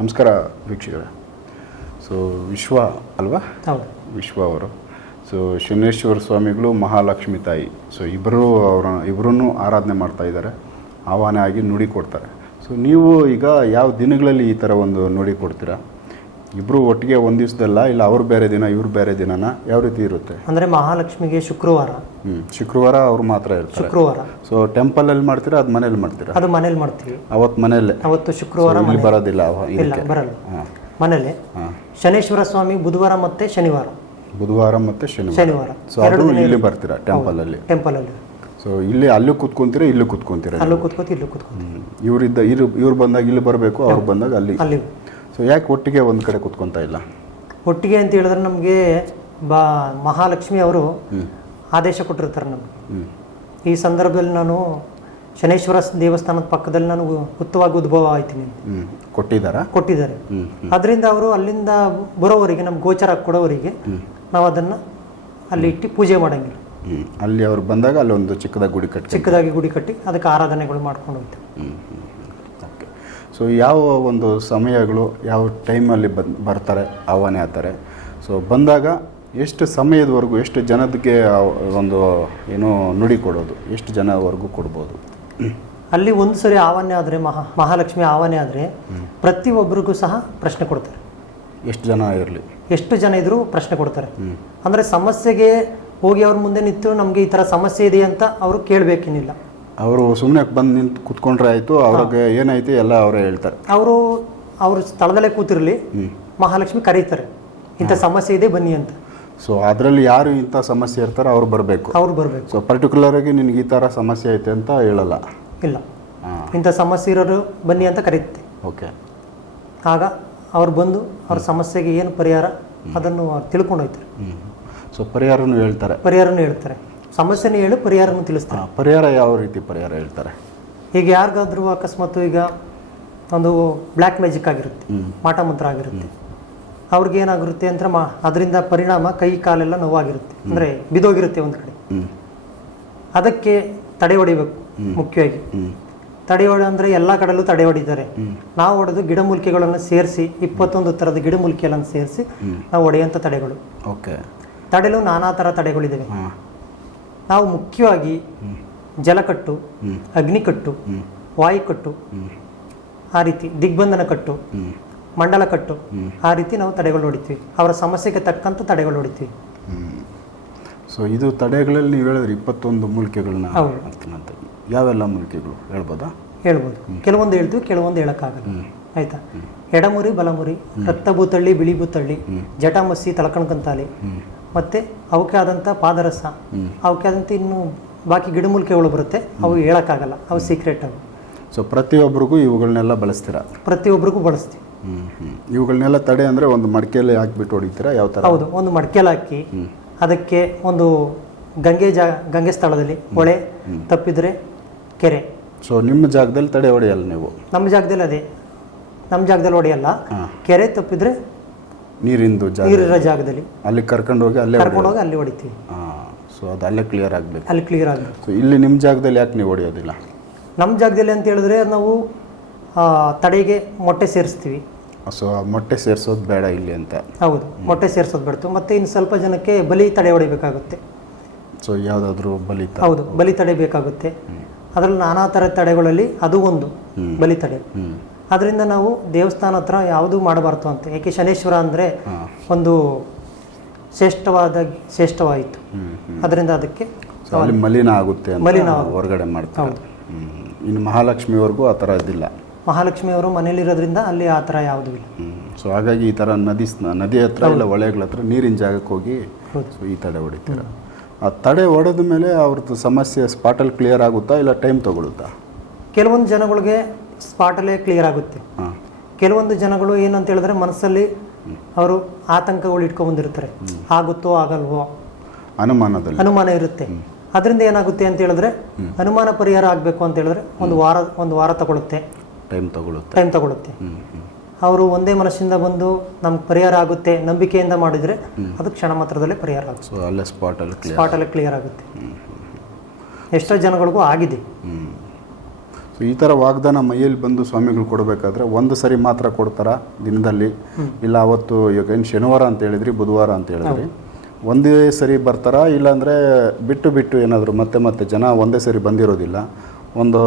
ನಮಸ್ಕಾರ ವೀಕ್ಷಕರೇ. ಸೊ ವಿಶ್ವ ಅಲ್ವಾ? ವಿಶ್ವ ಅವರು. ಸೊ ಶನೇಶ್ವರ ಸ್ವಾಮಿಗಳು ಮಹಾಲಕ್ಷ್ಮಿ ತಾಯಿ. ಸೊ ಇಬ್ಬರು ಅವರ ಇಬ್ಬರೂ ಆರಾಧನೆ ಮಾಡ್ತಾ ಇದ್ದಾರೆ. ಆಹ್ವಾನ ಆಗಿ ನುಡಿ ಕೊಡ್ತಾರೆ. ಸೊ ನೀವು ಈಗ ಯಾವ ದಿನಗಳಲ್ಲಿ ಈ ಥರ ಒಂದು ನುಡಿ ಕೊಡ್ತೀರಾ? ಇಬ್ಬರು ಒಟ್ಟಿಗೆ ಒಂದು ದಿವಸದಲ್ಲ ಇಲ್ಲ ಅವ್ರು ಬೇರೆ ದಿನ ಇವ್ರು ಬೇರೆ ದಿನನ ಯಾವ ರೀತಿ ಇರುತ್ತೆ? ಅಂದ್ರೆ ಮಹಾಲಕ್ಷ್ಮಿಗೆ ಶುಕ್ರವಾರ. ಹ್ಞೂ ಶುಕ್ರವಾರ ಅವ್ರು ಮಾತ್ರ ಇರ್ತಾರೆ. ಶುಕ್ರವಾರ. ಸೊ ಟೆಂಪಲಲ್ಲಿ ಮಾಡ್ತೀರಾ ಅದು ಮನೇಲಿ ಮಾಡ್ತೀರಾ? ಅದು ಮನೇಲಿ ಮಾಡ್ತೀವಿ. ಅವತ್ತು ಮನೇಲೆ. ಅವತ್ತು ಶುಕ್ರವಾರ ಇಲ್ಲಿ ಮನೆ- ಬರೋದಿಲ್ಲ ಅವ ಇಲ್ಲ ಇದಕ್ಕೆ? ಬರಲ್ಲ. ಹಾಂ. ಮನೇಲಿ. ಶನೇಶ್ವರ ಸ್ವಾಮಿ ಬುಧವಾರ ಮತ್ತೆ ಶನಿವಾರ. ಬುಧವಾರ ಮತ್ತೆ ಶನಿವಾರ. ಶನಿವಾರ. ಸೊ ಅದು ಇಲ್ಲಿ ಬರ್ತೀರಾ ಟೆಂಪಲ್ ಅಲ್ಲಿ ಸೊ ಇಲ್ಲಿ ಅಲ್ಲೂ ಕೂತ್ಕೊಂತೀರಾ ಇಲ್ಲೂ ಕೂತ್ಕೊಂತೀರಾ ಅಲ್ಲೂ ಕೂತ್ಕೋತಿ ಇಲ್ಲೂ ಕೂತ್ಕೋತಿ ಹ್ಮ್. ಇವ್ರಿದ್ದ ಇರು ಇವ್ರು ಬಂದಾಗ ಇಲ್ಲಿ ಬರಬೇಕು ಅವ್ರು ಬಂದಾಗ ಅಲ್ಲಿ. ಅಲ್ಲಿ. ಸೊ ಯಾಕೆ ಒಟ್ಟಿಗೆ ಒಂದು ಕಡೆ ಕೂತ್ಕೊತಾ ಇಲ್ಲ? ಒಟ್ಟಿಗೆ ಅಂತ ಹೇಳಿದ್ರೆ ನಮಗೆ ಬಾ ಮಹಾಲಕ್ಷ್ಮಿ ಅವರು ಆದೇಶ ಕೊಟ್ಟಿರ್ತಾರೆ ನಮಗೆ. ಈ ಸಂದರ್ಭದಲ್ಲಿ ನಾನು ಶನೇಶ್ವರ ದೇವಸ್ಥಾನದ ಪಕ್ಕದಲ್ಲಿ ನಾನು ಹುತ್ತವಾಗಿ ಉದ್ಭವ ಆಯ್ತು ಕೊಟ್ಟಿದ್ದಾರೆ? ಕೊಟ್ಟಿದ್ದಾರಾ. ಕೊಟ್ಟಿದ್ದಾರೆ ಅದರಿಂದ ಅವರು ಅಲ್ಲಿಂದ ಬರೋವರಿಗೆ ನಮ್ಗೆ ಗೋಚರ ಕೊಡೋವರಿಗೆ ನಾವು ಅದನ್ನು ಅಲ್ಲಿ ಇಟ್ಟು ಪೂಜೆ ಮಾಡಂಗಿಲ್ಲ. ಅಲ್ಲಿ ಅವ್ರು ಬಂದಾಗ ಅಲ್ಲಿ ಒಂದು ಚಿಕ್ಕದಾಗಿ ಗುಡಿ ಕಟ್ಟಿ ಚಿಕ್ಕದಾಗಿ ಗುಡಿ ಕಟ್ಟಿ ಅದಕ್ಕೆ ಆರಾಧನೆಗಳು ಮಾಡ್ಕೊಂಡು ಹೋಗ್ತೀವಿ ಓಕೆ ಸೊ ಯಾವ ಒಂದು ಸಮಯಗಳು ಯಾವ ಟೈಮಲ್ಲಿ ಬಂದು ಬರ್ತಾರೆ ಆಹ್ವಾನೆ ಆಗ್ತಾರೆ. ಸೊ ಬಂದಾಗ ಎಷ್ಟು ಸಮಯದವರೆಗೂ ಎಷ್ಟು ಜನದಕ್ಕೆ ಒಂದು ಏನು ನುಡಿ ಕೊಡೋದು ಎಷ್ಟು ಜನವರೆಗೂ ಕೊಡ್ಬೋದು? ಅಲ್ಲಿ ಒಂದು ಸರಿ ಆಹ್ವಾನ ಆದರೆ ಮಹಾ ಮಹಾಲಕ್ಷ್ಮಿ ಆಹ್ವಾನ ಆದರೆ ಪ್ರತಿಯೊಬ್ಬರಿಗೂ ಸಹ ಪ್ರಶ್ನೆ ಕೊಡ್ತಾರೆ. ಎಷ್ಟು ಜನ ಇರಲಿ? ಎಷ್ಟು ಜನ ಇದ್ರೂ ಪ್ರಶ್ನೆ ಕೊಡ್ತಾರೆ. ಅಂದರೆ ಸಮಸ್ಯೆಗೆ ಹೋಗಿ ಅವ್ರ ಮುಂದೆ ನಿಂತು ನಮಗೆ ಈ ಥರ ಸಮಸ್ಯೆ ಇದೆ ಅಂತ ಅವರು ಕೇಳಬೇಕೇನಿಲ್ಲ. ಅವರು ಸುಮ್ಮನೆ ಬಂದು ನಿಂತು ಕುತ್ಕೊಂಡ್ರೆ ಆಯಿತು ಅವ್ರಿಗೆ ಏನಾಯ್ತು ಎಲ್ಲ ಅವರೇ ಹೇಳ್ತಾರೆ. ಅವರು ಅವ್ರ ಸ್ಥಳದಲ್ಲೇ ಕೂತಿರಲಿ ಮಹಾಲಕ್ಷ್ಮಿ ಕರೀತಾರೆ. ಇಂಥ ಸಮಸ್ಯೆ ಇದೆ ಬನ್ನಿ ಅಂತ. ಸೊ ಅದರಲ್ಲಿ ಯಾರು ಇಂಥ ಸಮಸ್ಯೆ ಇರ್ತಾರೋ ಅವ್ರು ಬರಬೇಕು. ಅವ್ರು ಬರಬೇಕು. ಸೊ ಪರ್ಟಿಕ್ಯುಲರಾಗಿ ನಿನಗೆ ಈ ಥರ ಸಮಸ್ಯೆ ಐತೆ ಅಂತ ಹೇಳಲ್ಲ. ಇಲ್ಲ. ಇಂಥ ಸಮಸ್ಯೆ ಇರೋರು ಬನ್ನಿ ಅಂತ ಕರೀತೆ ಓಕೆ ಆಗ ಅವ್ರು ಬಂದು ಅವ್ರ ಸಮಸ್ಯೆಗೆ ಏನು ಪರಿಹಾರ ಅದನ್ನು ತಿಳ್ಕೊಂಡು ಹೋಗ್ತಾರೆ. ಸೊ ಪರಿಹಾರನೂ ಹೇಳ್ತಾರೆ. ಪರಿಹಾರನೂ ಹೇಳ್ತಾರೆ. ಸಮಸ್ಯೆನೂ ಹೇಳಿ ಪರಿಹಾರನೂ ತಿಳಿಸ್ತಾರೆ. ಪರಿಹಾರ ಯಾವ ರೀತಿ ಪರಿಹಾರ ಹೇಳ್ತಾರೆ? ಈಗ ಯಾರಿಗಾದ್ರೂ ಅಕಸ್ಮಾತ್ ಈಗ ಒಂದು ಬ್ಲ್ಯಾಕ್ ಮ್ಯಾಜಿಕ್ ಆಗಿರುತ್ತೆ ಮಾಟ ಮಂತ್ರ ಆಗಿರುತ್ತೆ. ಅವ್ರಿಗೆ ಏನಾಗಿರುತ್ತೆ ಅಂದ್ರೆ ಮಾ ಅದರಿಂದ ಪರಿಣಾಮ ಕೈ ಕಾಲೆಲ್ಲ ನೋವಾಗಿರುತ್ತೆ. ಅಂದರೆ ಬಿದೋಗಿರುತ್ತೆ ಒಂದು ಕಡೆ. ಅದಕ್ಕೆ ತಡೆ ಹೊಡಿಬೇಕು ಮುಖ್ಯವಾಗಿ. ತಡೆ ಹೊಡೆ ಅಂದರೆ ಎಲ್ಲ ಕಡೆಯಲ್ಲೂ ತಡೆ ಹೊಡಿತಾರೆ. ನಾವು ಹೊಡೆದು ಗಿಡಮೂಲಿಕೆಗಳನ್ನು ಸೇರಿಸಿ ಇಪ್ಪತ್ತೊಂದು ಥರದ ಗಿಡಮೂಲಿಕೆಗಳನ್ನು ಸೇರಿಸಿ ನಾವು ಹೊಡೆಯುವಂಥ ತಡೆಗಳು. ಓಕೆ. ತಡೆಲು ನಾನಾ ಥರ ತಡೆಗಳಿದ್ದಾವೆ ನಾವು ಮುಖ್ಯವಾಗಿ ಜಲಕಟ್ಟು ಅಗ್ನಿಕಟ್ಟು ವಾಯುಕಟ್ಟು ಆ ರೀತಿ ದಿಗ್ಬಂಧನ ಕಟ್ಟು ಮಂಡಲ ಕಟ್ಟು ಆ ರೀತಿ ನಾವು ತಡೆಗಳು ಹೊಡಿತೀವಿ ಅವರ ಸಮಸ್ಯೆಗೆ ತಕ್ಕಂಥ ತಡೆಗಳು ಹೊಡಿತೀವಿ ಸೊ ಇದು ತಡೆಗಳಲ್ಲಿ ನೀವು ಹೇಳಿದ್ರೆ ಇಪ್ಪತ್ತೊಂದು ಮೂಲಿಕೆಗಳನ್ನ. ಅಂತ ಯಾವೆಲ್ಲ ಮೂಲಿಕೆಗಳು ಹೇಳ್ಬೋದಾ? ಹೇಳ್ಬೋದು. ಕೆಲವೊಂದು ಹೇಳ್ತೀವಿ ಕೆಲವೊಂದು ಹೇಳೋಕ್ಕಾಗಲ್ಲ. ಆಯ್ತಾ? ಎಡಮುರಿ ಬಲಮುರಿ ರಕ್ತ ಭೂತಳ್ಳಿ ಬಿಳಿ ಭೂತಳ್ಳಿ ಜಟಾಮಸ್ಸಿ ತಲಕಣ್ಕಂತಾಲಿ. ಮತ್ತೆ ಅವಕ್ಕೆ ಆದಂಥ ಪಾದರಸ ಅವಕ್ಕೆ ಆದಂಥ ಇನ್ನು ಬಾಕಿ ಗಿಡಮೂಲಿಕೆಗಳು ಬರುತ್ತೆ ಅವು ಹೇಳೋಕ್ಕಾಗಲ್ಲ ಅವು ಸೀಕ್ರೆಟ್ ಅವು. ಸೊ ಪ್ರತಿಯೊಬ್ಬರಿಗೂ ಇವುಗಳನ್ನೆಲ್ಲ ಬಳಸ್ತೀರಾ? ಪ್ರತಿಯೊಬ್ಬರಿಗೂ ಬಳಸ್ತೀವಿ. ಇವುಗಳನ್ನೆಲ್ಲ ತಡೆ ಅಂದರೆ ಒಂದು ಮಡಿಕೆಯಲ್ಲಿ ಹಾಕಿಬಿಟ್ಟು ಹೊಡಿತೀರಾ? ಯಾವ ಥರ? ಹೌದು ಒಂದು ಮಡಿಕೆಯಲ್ಲಿ ಹಾಕಿ ಅದಕ್ಕೆ ಒಂದು ಗಂಗೆ ಜಾ ಗಂಗೆ ಸ್ಥಳದಲ್ಲಿ ಹೊಳೆ ತಪ್ಪಿದರೆ ಕೆರೆ. ಸೊ ನಿಮ್ಮ ಜಾಗದಲ್ಲಿ ತಡೆ ಹೊಡೆಯಲ್ಲ ನೀವು? ನಮ್ಮ ಜಾಗದಲ್ಲಿ ಅದೇ. ನಮ್ಮ ಜಾಗದಲ್ಲಿ ಹೊಡೆಯಲ್ಲ. ಕೆರೆ ತಪ್ಪಿದ್ರೆ ನೀರಿಂದು ನೀರಿರೋ ಜಾಗದಲ್ಲಿ. ಅಲ್ಲಿ ಕರ್ಕೊಂಡು ಹೋಗಿ ಅಲ್ಲೇ ಕರ್ಕೊಂಡೋಗಿ ಅಲ್ಲಿ ಹೊಡಿತೀವಿ. ಸೊ ಅದು ಅಲ್ಲೇ ಕ್ಲಿಯರ್ ಆಗಬೇಕು. ಅಲ್ಲಿ ಕ್ಲಿಯರ್ ಆಗಬೇಕು. ಸೊ ಇಲ್ಲಿ ನಿಮ್ಮ ಜಾಗದಲ್ಲಿ ಯಾಕೆ ನೀವು ಹೊಡೆಯೋದಿಲ್ಲ? ನಮ್ಮ ಜಾಗದಲ್ಲಿ ಅಂತ ಹೇಳಿದ್ರೆ ನಾವು ತಡೆಗೆ ಮೊಟ್ಟೆ ಸೇರಿಸ್ತೀವಿ. ಸೊ ಮೊಟ್ಟೆ ಸೇರಿಸೋದು ಬೇಡ ಇಲ್ಲಿ ಅಂತ. ಹೌದು ಮೊಟ್ಟೆ ಸೇರಿಸೋದು ಬಿಡ್ತು. ಮತ್ತೆ ಇನ್ನು ಸ್ವಲ್ಪ ಜನಕ್ಕೆ ಬಲಿ ತಡೆ ಹೊಡಿಬೇಕಾಗುತ್ತೆ. ಸೊ ಯಾವುದಾದ್ರೂ ಬಲಿ ಹೌದು ಬಲಿ ತಡೆ ಬೇಕಾಗುತ್ತೆ. ಅದರಲ್ಲಿ ನಾನಾ ಥರದ ತಡೆಗಳಲ್ಲಿ ಅದು ಒಂದು ಬಲಿ ತಡೆ. ಅದರಿಂದ ನಾವು ದೇವಸ್ಥಾನ ಹತ್ರ ಯಾವುದೂ ಮಾಡಬಾರ್ದು ಅಂತ. ಯಾಕೆ ಶನೇಶ್ವರ ಅಂದರೆ ಒಂದು ಶ್ರೇಷ್ಠವಾದ ಶ್ರೇಷ್ಠವಾಯಿತು. ಅದರಿಂದ ಅದಕ್ಕೆ ಅಲ್ಲಿ ಮಲಿನ ಆಗುತ್ತೆ ಮಲಿನ ಹೊರಗಡೆ ಮಾಡ್ತಾರೆ. ಇನ್ನು ಮಹಾಲಕ್ಷ್ಮಿವರೆಗೂ ಆ ಥರ ಇದಿಲ್ಲ. ಮಹಾಲಕ್ಷ್ಮಿಯವರು ಮನೇಲಿರೋದ್ರಿಂದ ಅಲ್ಲಿ ಆ ಥರ ಯಾವುದೂ ಇಲ್ಲ. ಸೊ ಹಾಗಾಗಿ ಈ ಥರ ನದಿ ಸ್ನ ನದಿ ಹತ್ರ ಇಲ್ಲ ಹೊಳೆಗಳ ಹತ್ರ ನೀರಿನ ಜಾಗಕ್ಕೆ ಹೋಗಿ ಈ ತಡೆ ಹೊಡಿತೀರ. ಆ ತಡೆ ಹೊಡೆದ ಮೇಲೆ ಅವ್ರದ್ದು ಸಮಸ್ಯೆ ಸ್ಪಾಟಲ್ಲಿ ಕ್ಲಿಯರ್ ಆಗುತ್ತಾ ಇಲ್ಲ ಟೈಮ್ ತಗೊಳುತ್ತಾ ಕೆಲವೊಂದು ಜನಗಳಿಗೆ ಸ್ಪಾಟಲ್ಲೇ ಕ್ಲಿಯರ್ ಆಗುತ್ತೆ. ಕೆಲವೊಂದು ಜನಗಳು ಏನಂತ ಹೇಳಿದ್ರೆ ಮನಸ್ಸಲ್ಲಿ ಅವರು ಆತಂಕಗಳು ಇಟ್ಕೊಂಡ್ಬಂದಿರ್ತಾರೆ. ಆಗುತ್ತೋ ಆಗಲ್ವೋ? ಅನುಮಾನದಲ್ಲಿ. ಅನುಮಾನ ಇರುತ್ತೆ. ಅದರಿಂದ ಏನಾಗುತ್ತೆ ಅಂತ ಹೇಳಿದ್ರೆ ಅನುಮಾನ ಪರಿಹಾರ ಆಗಬೇಕು ಅಂತ ಹೇಳಿದ್ರೆ ಒಂದು ವಾರ ಒಂದು ವಾರ ತಗೊಳುತ್ತೆ. ಟೈಮ್ ತಗೊಳುತ್ತೆ. ಟೈಮ್ ತಗೊಳುತ್ತೆ. ಅವರು ಒಂದೇ ಮನಸ್ಸಿಂದ ಬಂದು ನಮ್ಗೆ ಪರಿಹಾರ ಆಗುತ್ತೆ ನಂಬಿಕೆಯಿಂದ ಮಾಡಿದರೆ ಅದು ಕ್ಷಣ ಮಾತ್ರದಲ್ಲೇ ಪರಿಹಾರ ಆಗುತ್ತೆ. ಸ್ಪಾಟಲ್ಲಿ ಕ್ಲಿಯರ್ ಆಗುತ್ತೆ. ಎಷ್ಟೋ ಜನಗಳಿಗೂ ಆಗಿದೆ. ಸೊ ಈ ಥರ ವಾಗ್ದಾನ ಮೈಯಲ್ಲಿ ಬಂದು ಸ್ವಾಮಿಗಳು ಕೊಡಬೇಕಾದ್ರೆ ಒಂದು ಸರಿ ಮಾತ್ರ ಕೊಡ್ತಾರ ದಿನದಲ್ಲಿ? ಇಲ್ಲ ಅವತ್ತು ಇವಾಗ ಏನು ಶನಿವಾರ ಅಂತ ಹೇಳಿದ್ರಿ ಬುಧವಾರ ಅಂತ ಹೇಳಿದ್ರಿ. ಒಂದೇ ಸರಿ ಬರ್ತಾರಾ? ಇಲ್ಲಾಂದರೆ ಬಿಟ್ಟು ಬಿಟ್ಟು ಏನಾದರೂ ಮತ್ತೆ ಮತ್ತೆ ಜನ ಒಂದೇ ಸರಿ ಬಂದಿರೋದಿಲ್ಲ. ಒಂದು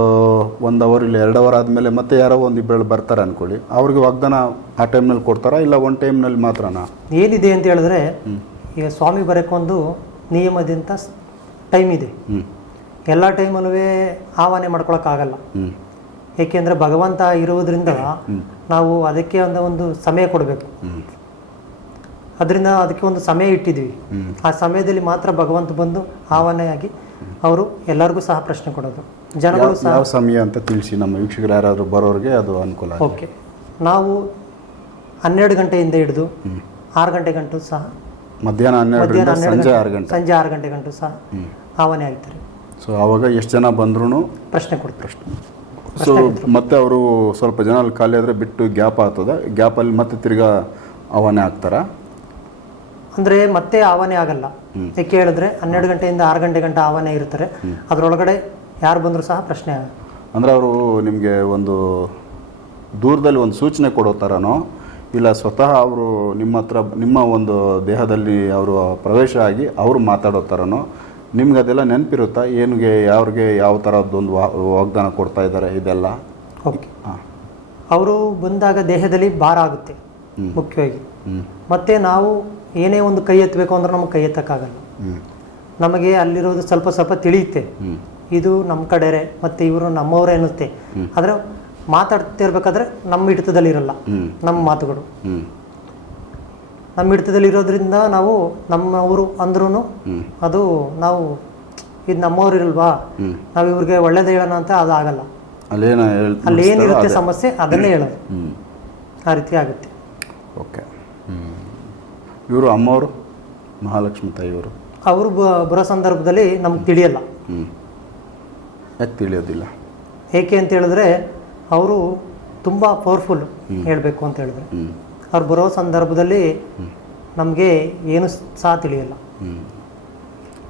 ಒಂದು ಅವರ್ ಇಲ್ಲ ಎರಡು ಅವರ್ ಆದಮೇಲೆ ಮತ್ತೆ ಯಾರೋ ಒಂದು ಇಬ್ಬರು ಬರ್ತಾರೆ ಅಂದ್ಕೊಳ್ಳಿ ಅವ್ರಿಗೆ ವಾಗ್ದಾನ ಆ ಟೈಮ್ನಲ್ಲಿ ಕೊಡ್ತಾರಾ? ಇಲ್ಲ ಒಂದು ಟೈಮ್ನಲ್ಲಿ ಮಾತ್ರನಾ? ಏನಿದೆ ಅಂತ ಹೇಳಿದ್ರೆ ಈಗ ಸ್ವಾಮಿ ಬರೋಕ್ಕೊಂದು ನಿಯಮದಿಂದ ಟೈಮ್ ಇದೆ. ಹ್ಞೂ ಎಲ್ಲ ಟೈಮಲ್ಲೂ ಆಹ್ವಾನ ಮಾಡ್ಕೊಳಕ್ಕಾಗಲ್ಲ. ಏಕೆಂದ್ರೆ ಭಗವಂತ ಇರುವುದರಿಂದ ನಾವು ಅದಕ್ಕೆ ಒಂದು ಒಂದು ಸಮಯ ಕೊಡಬೇಕು. ಅದರಿಂದ ಅದಕ್ಕೆ ಒಂದು ಸಮಯ ಇಟ್ಟಿದ್ವಿ. ಆ ಸಮಯದಲ್ಲಿ ಮಾತ್ರ ಭಗವಂತ ಬಂದು ಆಹ್ವಾನೆಯಾಗಿ ಅವರು ಎಲ್ಲರಿಗೂ ಸಹ ಪ್ರಶ್ನೆ ಕೊಡೋದು. ಜನಗಳು ಸಹ ಸಮಯ ಅಂತ ತಿಳಿಸಿ ನಮ್ಮ ವೀಕ್ಷಕರು ಯಾರಾದರೂ ಬರೋರಿಗೆ ಅದು ಅನುಕೂಲ ಓಕೆ. ನಾವು ಹನ್ನೆರಡು ಗಂಟೆಯಿಂದ ಹಿಡಿದು ಆರು ಗಂಟೆ ಗಂಟು ಸಹ ಮಧ್ಯಾಹ್ನ ಹನ್ನೆರಡು ಸಂಜೆ ಆರು ಗಂಟೆ. ಸಂಜೆ ಆರು ಗಂಟೆ ಗಂಟು ಸಹ ಆಹ್ವಾನ ಆಗ್ತಾರೆ ಸೊ ಆವಾಗ ಎಷ್ಟು ಜನ ಬಂದ್ರೂ ಪ್ರಶ್ನೆ ಕೊಡ್ತಾರೆ. ಸೊ ಮತ್ತೆ ಅವರು ಸ್ವಲ್ಪ ಜನ ಅಲ್ಲಿ ಖಾಲಿ ಆದರೆ ಬಿಟ್ಟು ಗ್ಯಾಪ್ ಆಗ್ತದೆ. ಗ್ಯಾಪಲ್ಲಿ ಮತ್ತೆ ತಿರ್ಗಾ ಆವಾನೆ ಆಗ್ತಾರ? ಅಂದರೆ ಮತ್ತೆ ಆವಾನೆ ಆಗಲ್ಲ. ಯಾಕೆ ಹೇಳಿದ್ರೆ ಹನ್ನೆರಡು ಗಂಟೆಯಿಂದ ಆರು ಗಂಟೆ ಗಂಟೆ ಆವಾನೆ ಇರ್ತಾರೆ ಅದರೊಳಗಡೆ ಯಾರು ಬಂದರೂ ಸಹ ಪ್ರಶ್ನೆ ಅಂದರೆ ಅವರು ನಿಮಗೆ ಒಂದು ದೂರದಲ್ಲಿ ಒಂದು ಸೂಚನೆ ಕೊಡೋ ಥರನೋ ಇಲ್ಲ ಸ್ವತಃ ಅವರು ನಿಮ್ಮ ಹತ್ರ ನಿಮ್ಮ ಒಂದು ದೇಹದಲ್ಲಿ ಅವರು ಪ್ರವೇಶ ಆಗಿ ಅವರು ಮಾತಾಡೋ ಥರನೋ ನಿಮ್ಗೆ ಅದೆಲ್ಲ ನೆನಪಿರುತ್ತಾ? ಏನಿಗೆ ಯಾವ್ರಿಗೆ ಯಾವ ಥರದ್ದೊಂದು ವಾಗ್ದಾನ ಕೊಡ್ತಾ ಇದ್ದಾರೆ ಇದೆಲ್ಲ? ಓಕೆ. ಅವರು ಬಂದಾಗ ದೇಹದಲ್ಲಿ ಭಾರ ಆಗುತ್ತೆ ಮುಖ್ಯವಾಗಿ. ಮತ್ತೆ ನಾವು ಏನೇ ಒಂದು ಕೈ ಎತ್ತಬೇಕು ಅಂದ್ರೆ ನಮಗೆ ಕೈ ಎತ್ತಕ್ಕಾಗಲ್ಲ. ನಮಗೆ ಅಲ್ಲಿರೋದು ಸ್ವಲ್ಪ ಸ್ವಲ್ಪ ತಿಳಿಯುತ್ತೆ. ಇದು ನಮ್ಮ ಕಡೆರೆ ಮತ್ತು ಇವರು ನಮ್ಮವರೇ ಅನ್ನುತ್ತೆ. ಆದರೆ ಮಾತಾಡ್ತಿರ್ಬೇಕಾದ್ರೆ ನಮ್ಮ ಹಿಡಿತದಲ್ಲಿ ಇರಲ್ಲ ನಮ್ಮ ಮಾತುಗಳು. ನಮ್ಮ ಹಿಡಿತದಲ್ಲಿ ಇರೋದ್ರಿಂದ ನಾವು ನಮ್ಮವರು ಅಂದ್ರೂ ಅದು ನಾವು ಇದು ನಮ್ಮವ್ರು ಇರಲ್ವಾ? ನಾವು ಇವ್ರಿಗೆ ಒಳ್ಳೇದು ಹೇಳೋಣ ಅಂತ ಅದು ಆಗಲ್ಲ. ಅಲ್ಲಿ ಏನಿರುತ್ತೆ ಸಮಸ್ಯೆ ಅದನ್ನೇ ಹೇಳೋದು. ಆ ರೀತಿ ಆಗುತ್ತೆ. ಓಕೆ. ಇವರು ಅಮ್ಮವರು ಮಹಾಲಕ್ಷ್ಮಿ ತಾಯಿಯವರು? ಅವರು ಬ- ಬರೋ ಸಂದರ್ಭದಲ್ಲಿ ನಮ್ಗೆ ತಿಳಿಯಲ್ಲ. ಯಾಕೆ ತಿಳಿಯೋದಿಲ್ಲ? ಏಕೆ ಅಂತ ಹೇಳಿದ್ರೆ ಅವರು ತುಂಬ ಪವರ್ಫುಲ್ ಹೇಳಬೇಕು ಅಂತ ಹೇಳಿದ್ರೆ. ಅವ್ರು ಬರೋ ಸಂದರ್ಭದಲ್ಲಿ ನಮಗೆ ಏನು ಸಹ ತಿಳಿಯಲ್ಲ.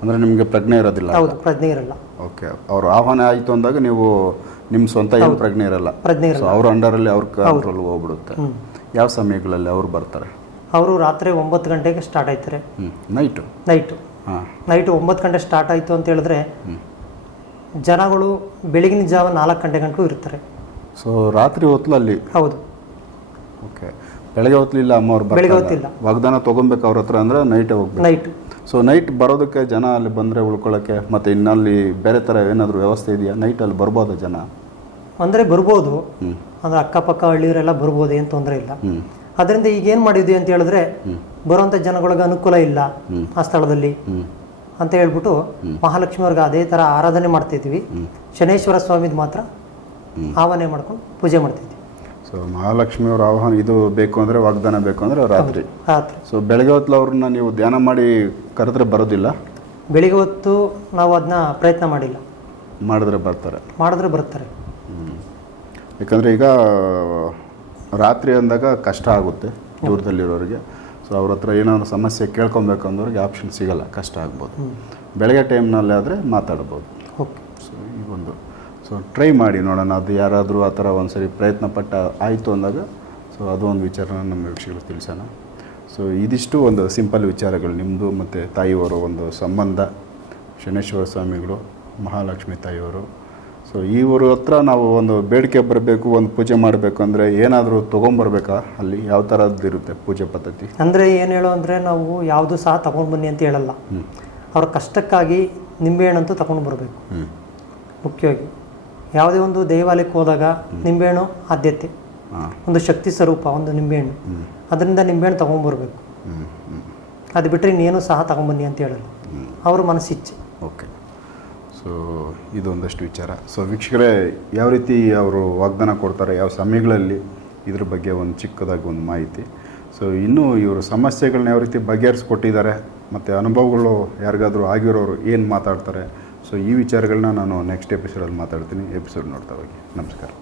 ಅಂದರೆ ನಿಮಗೆ ಪ್ರಜ್ಞೆ ಇರೋದಿಲ್ಲ ಹೌದು ಪ್ರಜ್ಞೆ ಇರಲ್ಲ. ಓಕೆ ಅವ್ರ ಆಹ್ವಾನ ಆಯಿತು ಅಂದಾಗ ನೀವು ನಿಮ್ಮ ಸ್ವಂತ ಏನು ಪ್ರಜ್ಞೆ ಇರಲ್ಲ. ಪ್ರಜ್ಞೆ ಇರಲ್ಲ. ಅವ್ರ ಅಂಡರಲ್ಲಿ ಅವ್ರ ಕಂಟ್ರೋಲ್ಗೆ ಹೋಗ್ಬಿಡುತ್ತೆ. ಯಾವ ಸಮಯಗಳಲ್ಲಿ ಅವ್ರು ಬರ್ತಾರೆ? ಅವರು ರಾತ್ರಿ ಒಂಬತ್ತು ಗಂಟೆಗೆ ಸ್ಟಾರ್ಟ್ ಆಯ್ತಾರೆ. ನೈಟು ನೈಟು ಹಾಂ. ನೈಟು ಒಂಬತ್ತು ಗಂಟೆ ಸ್ಟಾರ್ಟ್ ಆಯಿತು ಅಂತ ಹೇಳಿದ್ರೆ ಜನಗಳು ಬೆಳಗಿನ ಜಾವ ನಾಲ್ಕು ಗಂಟೆ ಗಂಟಲು ಇರ್ತಾರೆ. ಸೊ ರಾತ್ರಿ ಹೊತ್ತಲಲ್ಲಿ ಹೌದು. ಓಕೆ ಬೆಳಗ್ಗೆ ಹೊತ್ತಲಿಲ್ಲ ಅಮ್ಮವ್ರು ಬೆಳಗ್ಗೆ ಬರ್ತಾರೆ ಹೊತ್ತಿಲ್ಲ. ವಾಗ್ದಾನ ತೊಗೊಬೇಕು ಅವ್ರ ಹತ್ರ ಅಂದ್ರೆ ನೈಟ್ ಹೋಗ್ಬೇಕು ನೈಟ್ ಸೊ ನೈಟ್ ಬರೋದಕ್ಕೆ ಜನ ಅಲ್ಲಿ ಬಂದರೆ ಉಳ್ಕೊಳ್ಳೋಕ್ಕೆ ಮತ್ತು ಇನ್ನಲ್ಲಿ ಬೇರೆ ಥರ ಏನಾದರೂ ವ್ಯವಸ್ಥೆ ಇದೆಯಾ? ನೈಟಲ್ಲಿ ಬರ್ಬೋದು ಜನ? ಅಂದರೆ ಬರ್ಬೋದು. ಅಂದರೆ ಅಕ್ಕಪಕ್ಕ ಹಳ್ಳಿಯವರೆಲ್ಲ ಬರ್ಬೋದು ಏನು ತೊಂದರೆ ಇಲ್ಲ. ಅದರಿಂದ ಈಗ ಏನು ಮಾಡಿದ್ವಿ ಅಂತ ಹೇಳಿದ್ರೆ ಬರುವಂಥ ಜನಗಳಿಗೆ ಅನುಕೂಲ ಇಲ್ಲ ಆ ಸ್ಥಳದಲ್ಲಿ. ಅಂತ ಹೇಳ್ಬಿಟ್ಟು ಮಹಾಲಕ್ಷ್ಮಿ ಅವ್ರಿಗೆ ಅದೇ ಥರ ಆರಾಧನೆ ಮಾಡ್ತಿದ್ವಿ. ಶನೇಶ್ವರ ಸ್ವಾಮಿದು ಮಾತ್ರ ಆವಾಹನೆ ಮಾಡ್ಕೊಂಡು ಪೂಜೆ ಮಾಡ್ತಿದ್ವಿ. ಸೊ ಮಹಾಲಕ್ಷ್ಮಿಯವ್ರ ಆಹ್ವಾನ ಇದು ಬೇಕು ಅಂದರೆ ವಾಗ್ದಾನ ಬೇಕು ಅಂದರೆ ರಾತ್ರಿ. ರಾತ್ರಿ. ಸೊ ಬೆಳಗ್ಗೆ ಹೊತ್ತು ಅವ್ರನ್ನ ನೀವು ಧ್ಯಾನ ಮಾಡಿ ಕರೆದ್ರೆ ಬರೋದಿಲ್ಲ? ಬೆಳಿಗ್ಗೆ ಹೊತ್ತು ನಾವು ಅದನ್ನ ಪ್ರಯತ್ನ ಮಾಡಿಲ್ಲ. ಮಾಡಿದ್ರೆ ಬರ್ತಾರೆ. ಮಾಡಿದ್ರೆ ಬರ್ತಾರೆ. ಯಾಕಂದರೆ ಈಗ ರಾತ್ರಿ ಅಂದಾಗ ಕಷ್ಟ ಆಗುತ್ತೆ ದೂರದಲ್ಲಿರೋರಿಗೆ. ಸೊ ಅವ್ರ ಹತ್ರ ಏನಾದ್ರು ಸಮಸ್ಯೆ ಕೇಳ್ಕೊಬೇಕು ಅಂದವ್ರಿಗೆ ಆಪ್ಷನ್ ಸಿಗಲ್ಲ ಕಷ್ಟ ಆಗ್ಬೋದು. ಬೆಳಗ್ಗೆ ಟೈಮ್ನಲ್ಲಿ ಆದರೆ ಮಾತಾಡ್ಬೋದು. ಓಕೆ. ಸೊ ಈ ಒಂದು ಸೊ ಟ್ರೈ ಮಾಡಿ ನೋಡೋಣ. ಅದು ಯಾರಾದರೂ ಆ ಥರ ಒಂದು ಸರಿ ಪ್ರಯತ್ನ ಪಟ್ಟ ಆಯಿತು ಅಂದಾಗ ಸೊ ಅದು ಒಂದು ವಿಚಾರನ ನಮ್ಮ ವೀಕ್ಷಕರು ತಿಳಿಸೋಣ. ಸೊ ಇದಿಷ್ಟು ಒಂದು ಸಿಂಪಲ್ ವಿಚಾರಗಳು. ನಿಮ್ಮದು ಮತ್ತು ತಾಯಿಯವರ ಒಂದು ಸಂಬಂಧ ಶನೇಶ್ವರ ಸ್ವಾಮಿಗಳು ಮಹಾಲಕ್ಷ್ಮಿ ತಾಯಿಯವರು. ಸೊ ಇವ್ರ ಹತ್ರ ನಾವು ಒಂದು ಬೇಡಿಕೆ ಬರಬೇಕು ಒಂದು ಪೂಜೆ ಮಾಡಬೇಕು ಅಂದರೆ ಏನಾದರೂ ತೊಗೊಂಬರ್ಬೇಕಾ? ಅಲ್ಲಿ ಯಾವ ಥರದ್ದು ಇರುತ್ತೆ ಪೂಜೆ ಪದ್ಧತಿ? ಅಂದರೆ ಏನು ಹೇಳೋ ಅಂದರೆ ನಾವು ಯಾವುದು ಸಹ ತಗೊಂಡು ಬನ್ನಿ ಅಂತ ಹೇಳಲ್ಲ. ಅವ್ರ ಕಷ್ಟಕ್ಕಾಗಿ ನಿಂಬೆಹಣ್ಣಂತೂ ತಗೊಂಡು ಬರಬೇಕು. ಹ್ಞೂ ಮುಖ್ಯವಾಗಿ. ಯಾವುದೇ ಒಂದು ದೇವಾಲಯಕ್ಕೆ ಹೋದಾಗ ನಿಂಬೆಹಣ್ಣು ಆದ್ಯತೆ. ಒಂದು ಶಕ್ತಿ ಸ್ವರೂಪ ಒಂದು ನಿಂಬೆಹಣ್ಣು. ಅದರಿಂದ ನಿಂಬೆಹಣ್ಣು ತೊಗೊಂಬರ್ಬೇಕು ಹ್ಞೂ ಹ್ಞೂ ಅದು ಬಿಟ್ಟರೆ ಇನ್ನೇನು ಸಹ ತಗೊಂಬನ್ನಿ ಅಂತ ಹೇಳಲ್ಲ. ಅವ್ರ ಮನಸ್ಸಿಚ್ಛೆ. ಓಕೆ. ಸೊ ಇದೊಂದಷ್ಟು ವಿಚಾರ. ಸೊ ವೀಕ್ಷಕರೇ ಯಾವ ರೀತಿ ಅವರು ವಾಗ್ದಾನ ಕೊಡ್ತಾರೆ ಯಾವ ಸಮಯಗಳಲ್ಲಿ ಇದ್ರ ಬಗ್ಗೆ ಒಂದು ಚಿಕ್ಕದಾಗಿ ಒಂದು ಮಾಹಿತಿ. ಸೊ ಇನ್ನೂ ಇವರು ಸಮಸ್ಯೆಗಳನ್ನ ಯಾವ ರೀತಿ ಬಗೆಹರಿಸ್ಕೊಟ್ಟಿದ್ದಾರೆ ಮತ್ತು ಅನುಭವಗಳು ಯಾರಿಗಾದರೂ ಆಗಿರೋರು ಏನು ಮಾತಾಡ್ತಾರೆ ಸೊ ಈ ವಿಚಾರಗಳನ್ನ ನಾನು ನೆಕ್ಸ್ಟ್ ಎಪಿಸೋಡಲ್ಲಿ ಮಾತಾಡ್ತೀನಿ. ಎಪಿಸೋಡ್ ನೋಡ್ತಾ ಹೋಗಿ. ನಮಸ್ಕಾರ.